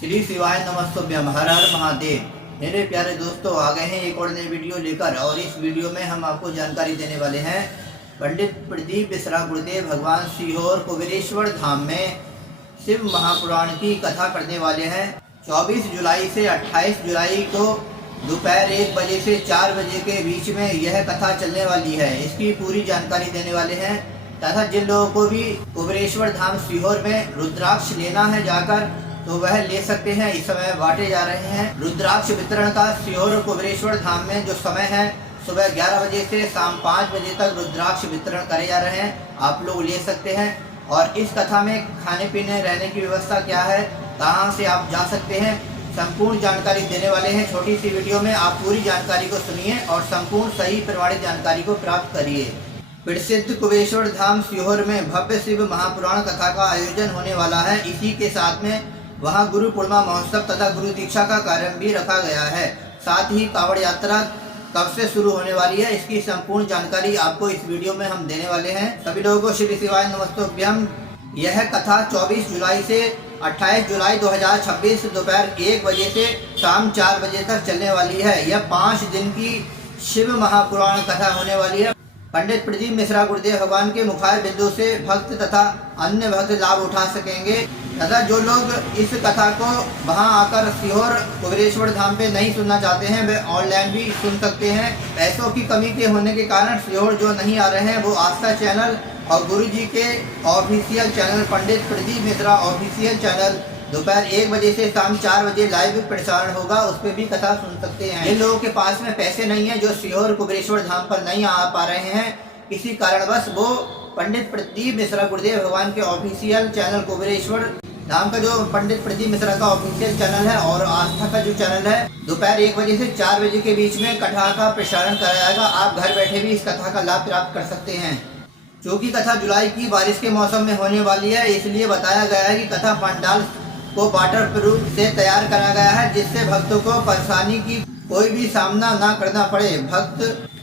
श्री शिवाय नमस्तुभ्यम, हर हर महादेव। मेरे प्यारे दोस्तों, आ गए हैं एक और नई वीडियो लेकर। और इस वीडियो में हम आपको जानकारी देने वाले हैं पंडित प्रदीप मिश्रा गुरुदेव भगवान सीहोर कुबेरेश्वर धाम में शिव महापुराण की कथा करने वाले हैं। 24 जुलाई से 28 जुलाई को दोपहर 1 बजे से 4 बजे के बीच में यह कथा चलने वाली है। इसकी पूरी जानकारी देने वाले हैं तथा जिन लोगों को भी कुबेरेश्वर धाम सीहोर में रुद्राक्ष लेना है जाकर तो वह ले सकते हैं। इस समय बांटे जा रहे हैं रुद्राक्ष वितरण का। सीहोर कुबेरेश्वर धाम में जो समय है सुबह 11 बजे से शाम 5 बजे तक रुद्राक्ष वितरण करे जा रहे हैं। आप लोग ले सकते हैं। और इस कथा में खाने पीने रहने की व्यवस्था क्या है, कहाँ से आप जा सकते हैं, संपूर्ण जानकारी देने वाले हैं। छोटी सी वीडियो में आप पूरी जानकारी को सुनिए और संपूर्ण सही प्रमाणित जानकारी को प्राप्त करिए। प्रसिद्ध कुबेरेश्वर धाम सीहोर में भव्य शिव महापुराण कथा का आयोजन होने वाला है। इसी के साथ में वहां गुरु पूर्णिमा महोत्सव तथा गुरु दीक्षा का कार्यक्रम भी रखा गया है। साथ ही कावड़ यात्रा कब से शुरू होने वाली है, इसकी संपूर्ण जानकारी आपको इस वीडियो में हम देने वाले हैं। सभी लोगों को श्री शिवाय नमस्तुभ्यम। यह कथा 24 जुलाई से 28 जुलाई 2026 दोपहर 1 बजे से शाम 4 बजे तक चलने वाली है। यह 5 दिन की शिव महापुराण कथा होने वाली है। पंडित प्रदीप मिश्रा गुरुदेव भगवान के मुखार बिंदु से भक्त तथा अन्य भक्त लाभ उठा सकेंगे तथा जो लोग इस कथा को वहां आकर सीहोर कुबेरेश्वर धाम पे नहीं सुनना चाहते हैं वे ऑनलाइन भी सुन सकते हैं। पैसों की कमी के होने के कारण सीहोर जो नहीं आ रहे हैं वो आस्था चैनल और गुरु जी के ऑफिशियल चैनल पंडित प्रदीप मिश्रा ऑफिशियल चैनल दोपहर 1 बजे से शाम 4 बजे लाइव प्रसारण होगा, उस पर भी कथा सुन सकते हैं। जिन लोगों के पास में पैसे नहीं है, जो सीहोर कुबेरेश्वर धाम पर नहीं आ पा रहे हैं किसी कारणवश, वो पंडित प्रदीप मिश्रा गुरुदेव भगवान के ऑफिशियल चैनल कुबेरेश्वर धाम का जो पंडित प्रदीप मिश्रा का ऑफिशियल चैनल है और आस्था का जो चैनल है, दोपहर 1 बजे से 4 बजे के बीच में कथा का प्रसारण कराया जाएगा। आप घर बैठे भी इस कथा का लाभ प्राप्त कर सकते हैं। चूँकि कथा जुलाई की बारिश के मौसम में होने वाली है, इसलिए बताया गया है कि कथा पंडाल को वाटर प्रूफ से तैयार करा गया है, जिससे भक्तों को परेशानी की कोई भी सामना ना करना पड़े।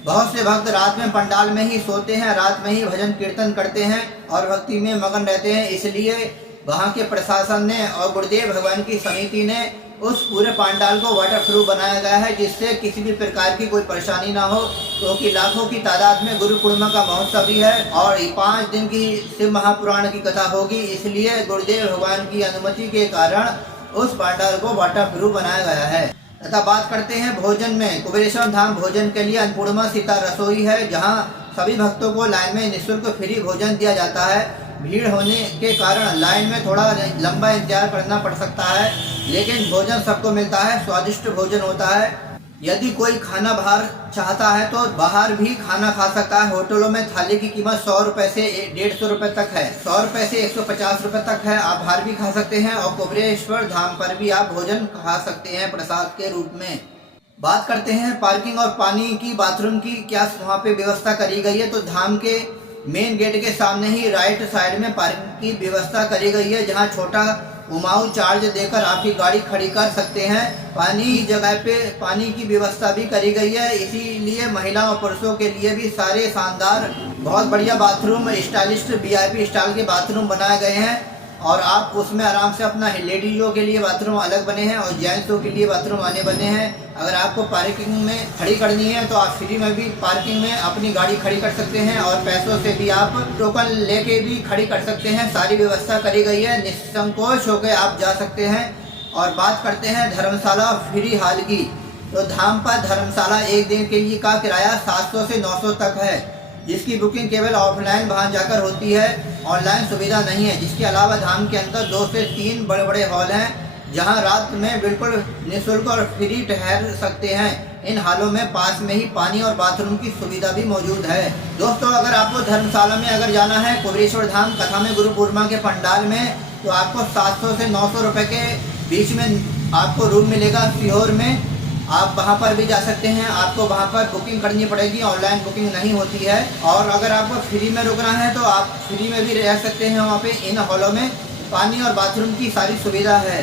बहुत से भक्त रात में पंडाल में ही सोते हैं, रात में ही भजन कीर्तन करते हैं और भक्ति में मगन रहते हैं। इसलिए वहां के प्रशासन ने और गुरुदेव भगवान की समिति ने उस पूरे पंडाल को वाटर प्रूफ बनाया गया है, जिससे किसी भी प्रकार की कोई परेशानी ना हो। क्योंकि लाखों की तादाद में गुरु पूर्णिमा का महोत्सव भी है और 5 दिन की शिव महापुराण की कथा होगी, इसलिए गुरुदेव भगवान की अनुमति के कारण उस पंडाल को वाटर प्रूफ बनाया गया है। तथा बात करते हैं भोजन में। कुबेरेश्वर धाम भोजन के लिए अन्नपूर्णा सीता रसोई है, जहाँ सभी भक्तों को लाइन में निःशुल्क फ्री भोजन दिया जाता है। भीड़ होने के कारण लाइन में थोड़ा लंबा इंतजार करना पड़ सकता है, लेकिन भोजन सबको मिलता है, स्वादिष्ट भोजन होता है। यदि कोई खाना बाहर चाहता है तो बाहर भी खाना खा सकता है। होटलों में थाली की कीमत 100 रुपए से 150 रुपए तक है, 100 रुपए से 150 रुपए तक है। आप बाहर भी खा सकते हैं और कुबेरेश्वर धाम पर भी आप भोजन खा सकते हैं प्रसाद के रूप में। बात करते हैं पार्किंग और पानी की, बाथरूम की क्या वहाँ पे व्यवस्था करी गई है। तो धाम के मेन गेट के सामने ही राइट साइड में पार्किंग की व्यवस्था करी गई है, जहां छोटा उमाऊ चार्ज देकर आपकी गाड़ी खड़ी कर सकते हैं। पानी की जगह पे पानी की व्यवस्था भी करी गई है, इसीलिए महिलाओं और पुरुषों के लिए भी सारे शानदार बहुत बढ़िया बाथरूम, स्टाइलिश VIP स्टाइल के बाथरूम बनाए गए हैं। और आप उसमें आराम से अपना लेडीजों के लिए बाथरूम अलग बने हैं और जेंट्सों के लिए बाथरूम आने बने हैं। अगर आपको पार्किंग में खड़ी करनी है तो आप फ्री में भी पार्किंग में अपनी गाड़ी खड़ी कर सकते हैं और पैसों से भी आप टोकन लेके भी खड़ी कर सकते हैं। सारी व्यवस्था करी गई है, निसंकोच होकर आप जा सकते हैं। और बात करते हैं धर्मशाला फ्री हाल की। तो धाम पर धर्मशाला 1 दिन के लिए का किराया 700 से 900 तक है, जिसकी बुकिंग केवल ऑफलाइन वहां जाकर होती है, ऑनलाइन सुविधा नहीं है। जिसके अलावा धाम के अंदर 2 से 3 बड़े बड़े हॉल हैं, जहां रात में बिल्कुल निःशुल्क और फ्री ठहर सकते हैं। इन हॉलों में पास में ही पानी और बाथरूम की सुविधा भी मौजूद है। दोस्तों, अगर आपको धर्मशाला में अगर जाना है कुबेरेश्वर धाम कथा में गुरु पूर्णिमा के पंडाल में, तो आपको 700 से 900 रुपए के बीच में आपको रूम मिलेगा सीहोर में। आप वहां पर भी जा सकते हैं। आपको वहां पर बुकिंग करनी पड़ेगी, ऑनलाइन बुकिंग नहीं होती है। और अगर आपको फ्री में रुकना है तो आप फ्री में भी रह सकते हैं। वहाँ पे इन हॉलों में पानी और बाथरूम की सारी सुविधा है।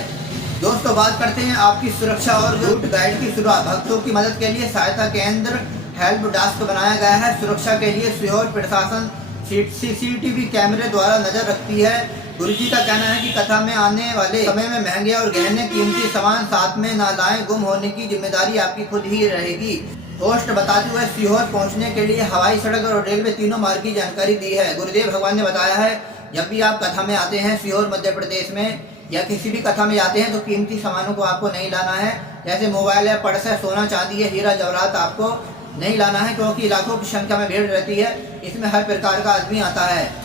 दोस्तों, बात करते हैं आपकी सुरक्षा और रूट गाइड की शुरुआत। भक्तों की मदद के लिए सहायता केंद्र हेल्प डेस्क बनाया गया है। सुरक्षा के लिए सीहोर प्रशासन CCTV कैमरे द्वारा नजर रखती है। गुरुजी का कहना है कि कथा में आने वाले समय में महंगे और गहने कीमती सामान साथ में ना लाएं, गुम होने की जिम्मेदारी आपकी खुद ही रहेगी। होस्ट बताते हुए सीहोर पहुंचने के लिए हवाई सड़क और रेलवे तीनों मार्ग की जानकारी दी है। गुरुदेव भगवान ने बताया है, जब भी आप कथा में आते हैं सीहोर मध्य प्रदेश में या किसी भी कथा में जाते हैं तो कीमती सामानों को आपको नहीं लाना है। जैसे मोबाइल है, पर्स है, सोना चांदी है, हीरा जवाहरात आपको नहीं लाना है, क्योंकि लाखों की संख्या में भीड़ रहती है। इसमें हर प्रकार का आदमी आता है।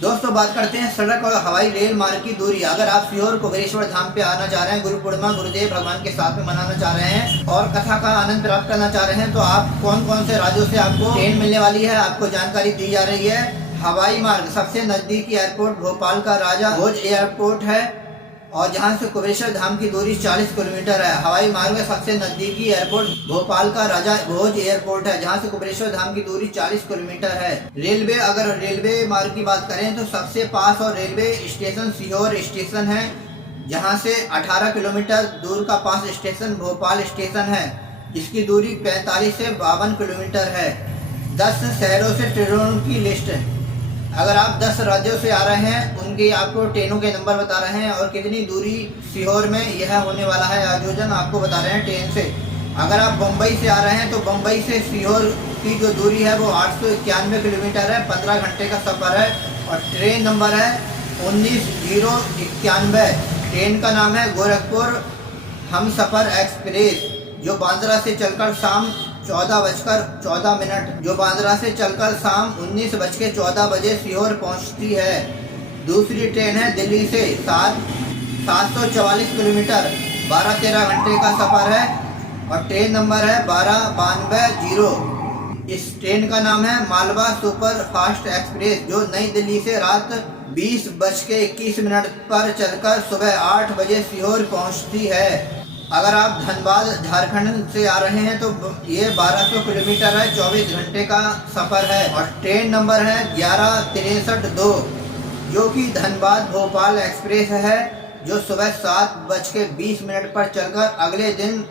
दोस्तों बात करते हैं सड़क और हवाई रेल मार्ग की दूरी। अगर आप सीहोर कुबेरेश्वर धाम पे आना चाह रहे हैं, गुरु पूर्णिमा गुरुदेव भगवान के साथ में मनाना चाह रहे हैं और कथा का आनंद प्राप्त करना चाह रहे हैं, तो आप कौन कौन से राज्यों से आपको ट्रेन मिलने वाली है आपको जानकारी दी जा रही है। हवाई मार्ग सबसे नजदीकी एयरपोर्ट भोपाल का राजा भोज एयरपोर्ट है और जहां से कुबेरेश्वर धाम की दूरी 40 किलोमीटर है। हवाई मार्ग में सबसे नजदीकी एयरपोर्ट भोपाल का राजा भोज एयरपोर्ट है, जहां से कुबेरेश्वर धाम की दूरी 40 किलोमीटर है। रेलवे, अगर रेलवे मार्ग की बात करें तो सबसे पास और रेलवे स्टेशन सीहोर स्टेशन है, जहां से 18 किलोमीटर दूर का पास स्टेशन भोपाल स्टेशन है, जिसकी दूरी 45 से 52 किलोमीटर है। 10 शहरों से ट्रेनों की लिस्ट है। अगर आप 10 राज्यों से आ रहे हैं उनके आपको ट्रेनों के नंबर बता रहे हैं और कितनी दूरी सीहोर में यह होने वाला है आयोजन आपको बता रहे हैं ट्रेन से। अगर आप बम्बई से आ रहे हैं तो बम्बई से सीहोर की जो दूरी है वो 891 किलोमीटर है, 15 घंटे का सफ़र है और ट्रेन नंबर है 19091। ट्रेन का नाम है गोरखपुर हमसफ़र एक्सप्रेस, जो बांद्रा से चलकर शाम 14:14 जो बांद्रा से चलकर शाम 19:14 बजे सीहोर पहुंचती है। दूसरी ट्रेन है दिल्ली से 744 किलोमीटर, 12-13 घंटे का सफ़र है और ट्रेन नंबर है 1292। इस ट्रेन का नाम है मालवा सुपर फास्ट एक्सप्रेस, जो नई दिल्ली से रात 20:21 पर चलकर सुबह 8 बजे सीहोर पहुंचती है। अगर आप धनबाद झारखंड से आ रहे हैं तो ये 1200 किलोमीटर है, 24 घंटे का सफ़र है और ट्रेन नंबर है 11632, जो कि धनबाद भोपाल एक्सप्रेस है, जो सुबह 7:20 पर चलकर अगले दिन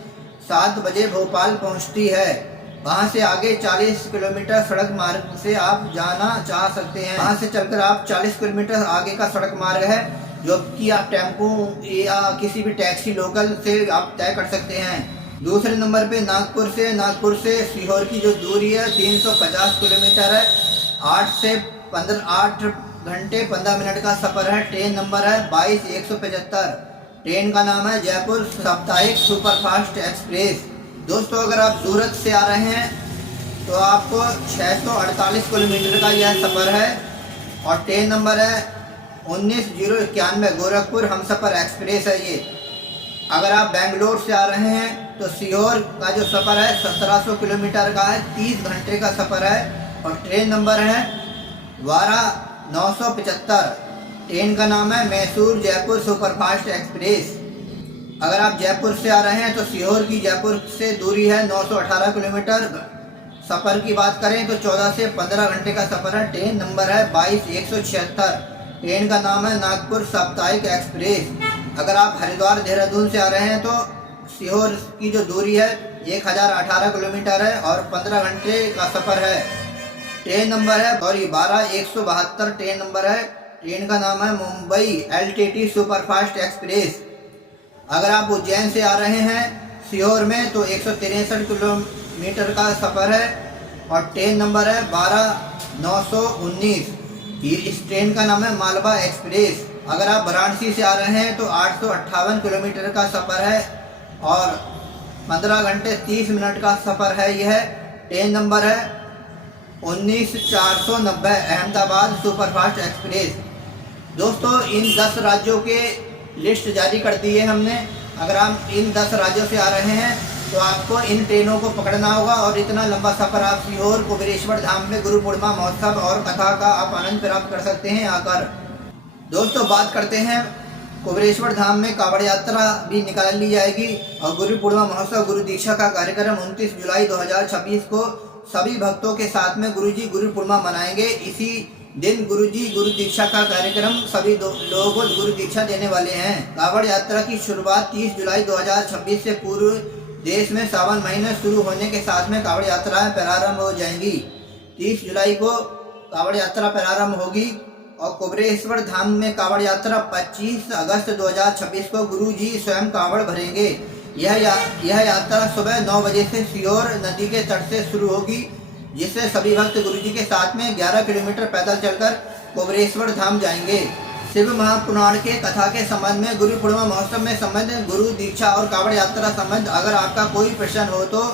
7 बजे भोपाल पहुंचती है। वहां से आगे 40 किलोमीटर सड़क मार्ग से आप जाना चाह सकते हैं। वहां से चलकर आप 40 किलोमीटर आगे का सड़क मार्ग है, जो कि आप टेम्पो या किसी भी टैक्सी लोकल से आप तय कर सकते हैं। दूसरे नंबर पे नागपुर से सीहोर की जो दूरी है 350 किलोमीटर है, 8 घंटे 15 मिनट का सफ़र है। ट्रेन नंबर है 22175। ट्रेन का नाम है जयपुर साप्ताहिक सुपरफास्ट एक्सप्रेस। दोस्तों अगर आप सूरत से आ रहे हैं तो आपको 648 किलोमीटर का यह सफ़र है और ट्रेन नंबर है 19091। गोरखपुर हमसफ़र एक्सप्रेस है ये। अगर आप बेंगलोर से आ रहे हैं तो सीहोर का जो सफ़र है 1700 किलोमीटर का है, 30 घंटे का सफ़र है और ट्रेन नंबर है 12975। ट्रेन का नाम है मैसूर जयपुर सुपरफास्ट एक्सप्रेस। अगर आप जयपुर से आ रहे हैं तो सीहोर की जयपुर से दूरी है 918 किलोमीटर। सफ़र की बात करें तो 14 से 15 घंटे का सफ़र है। ट्रेन नंबर है 22176। ट्रेन का नाम है नागपुर साप्ताहिक एक्सप्रेस। अगर आप हरिद्वार देहरादून से आ रहे हैं तो सीहोर की जो दूरी है 1018 किलोमीटर है और 15 घंटे का सफ़र है। ट्रेन नंबर है 12172। ट्रेन नंबर है। ट्रेन का नाम है मुंबई LTT सुपरफास्ट एक्सप्रेस। अगर आप उज्जैन से आ रहे हैं सीहोर में तो 163 किलोमीटर का सफ़र है और ट्रेन नंबर है 12919। इस ट्रेन का नाम है मालवा एक्सप्रेस। अगर आप वाराणसी से आ रहे हैं तो 858 किलोमीटर का सफ़र है और 15 घंटे 30 मिनट का सफ़र है यह। ट्रेन नंबर है 19490 अहमदाबाद सुपरफास्ट एक्सप्रेस। दोस्तों इन 10 राज्यों के लिस्ट जारी कर दी है हमने। अगर आप इन 10 राज्यों से आ रहे हैं तो आपको इन ट्रेनों को पकड़ना होगा और इतना लंबा सफ़र आप सीहोर कुबेरेश्वर धाम में गुरु पूर्णिमा महोत्सव और कथा का आप आनंद प्राप्त कर सकते हैं आकर। दोस्तों बात करते हैं कुबेरेश्वर धाम में कावड़ यात्रा भी निकाल ली जाएगी और गुरु पूर्णिमा महोत्सव गुरु दीक्षा का कार्यक्रम 29 जुलाई 2026 को सभी भक्तों के साथ में गुरुजी गुरु पूर्णिमा मनाएंगे। इसी दिन गुरुजी गुरु दीक्षा का कार्यक्रम सभी लोगों को गुरु दीक्षा देने वाले हैं। कावड़ यात्रा की शुरुआत 30 जुलाई 2026 से पूर्व देश में सावन महीने शुरू होने के साथ में कावड़ यात्राएं प्रारंभ हो जाएंगी। 30 जुलाई को कावड़ यात्रा प्रारंभ होगी और कुबेरेश्वर धाम में कांवड़ यात्रा 25 अगस्त 2026 को गुरु जी स्वयं कांवड़ भरेंगे। यह यात्रा सुबह 9 बजे से सीहोर नदी के तट से शुरू होगी, जिससे सभी भक्त गुरु जी के साथ में 11 किलोमीटर पैदल चलकर कुबेरेश्वर धाम जाएंगे। शिव महापुराण के कथा के संबंध में, गुरु पूर्णिमा महोत्सव में संबंध, गुरु दीक्षा और कांवड़ यात्रा संबंध अगर आपका कोई प्रश्न हो तो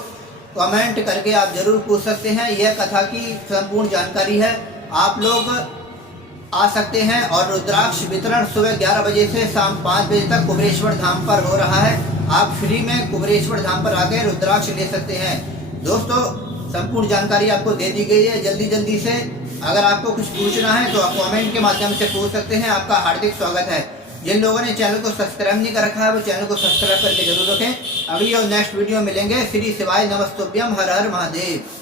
कमेंट करके आप जरूर पूछ सकते हैं। यह कथा की संपूर्ण जानकारी है, आप लोग आ सकते हैं। और रुद्राक्ष वितरण सुबह 11 बजे से शाम 5 बजे तक कुबेरेश्वर धाम पर हो रहा है। आप फ्री में कुबेरेश्वर धाम पर आकर रुद्राक्ष ले सकते हैं। दोस्तों, संपूर्ण जानकारी आपको दे दी गई है। जल्दी से अगर आपको कुछ पूछना है तो आप कमेंट के माध्यम से पूछ सकते हैं। आपका हार्दिक स्वागत है। जिन लोगों ने चैनल को सब्सक्राइब नहीं कर रखा है वो चैनल को सब्सक्राइब करके जरूर रखें। अगली और नेक्स्ट वीडियो मिलेंगे। श्री शिवाय नमस्तुभ्यम। हर हर महादेव।